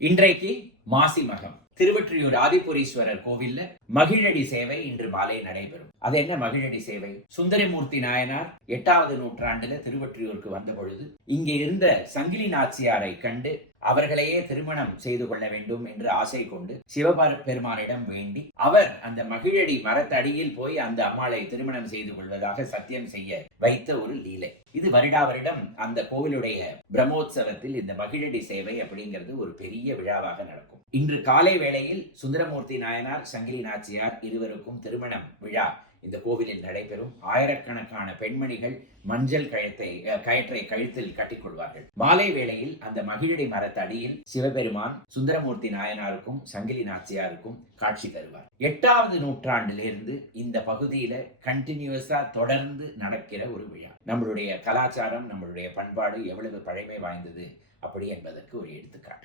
இன்றைக்கு மாசி மகம். திருவொற்றியூர் ஆதிபுரீஸ்வரர் கோவில்ல மகிழடி சேவை இன்று மாலை நடைபெறும். அது என்ன மகிழடி சேவை? சுந்தரமூர்த்தி நாயனார் 8வது நூற்றாண்டுல திருவொற்றியூருக்கு வந்த பொழுது இங்கே இருந்த சங்கிலி நாச்சியாரை கண்டு அவர்களையே திருமணம் செய்து கொள்ள வேண்டும் என்று ஆசை கொண்டு சிவபெருமானிடம் வேண்டி அவர் அந்த மகிழடி மரத்தடியில் போய் அந்த அம்மாளை திருமணம் செய்து கொள்வதாக சத்தியம் செய்ய வைத்த ஒரு லீலை. இது வருடா வருடம் அந்த கோவிலுடைய பிரம்மோற்சவத்தில் இந்த மகிழடி சேவை அப்படிங்கிறது ஒரு பெரிய விழாவாக நடக்கும். இன்று காலை வேளையில் சுந்தரமூர்த்தி நாயனார் சங்கிலி நாச்சியார் இருவருக்கும் திருமணம் விழா இந்த கோவிலில் நடைபெறும். ஆயிரக்கணக்கான பெண்மணிகள் மஞ்சள் கயிற்றை கழுத்தில் கட்டிக்கொள்வார்கள். மாலை வேளையில் அந்த மகிழடி மரத்தடியில் சிவபெருமான் சுந்தரமூர்த்தி நாயனாருக்கும் சங்கிலி நாச்சியாருக்கும் காட்சி தருவார். 8வது நூற்றாண்டிலிருந்து இந்த பகுதியில கண்டினியூஸா தொடர்ந்து நடக்கிற ஒரு விழா. நம்மளுடைய கலாச்சாரம், நம்மளுடைய பண்பாடு எவ்வளவு பழமை வாய்ந்தது அப்படி என்பதற்கு ஒரு எடுத்துக்காட்டு.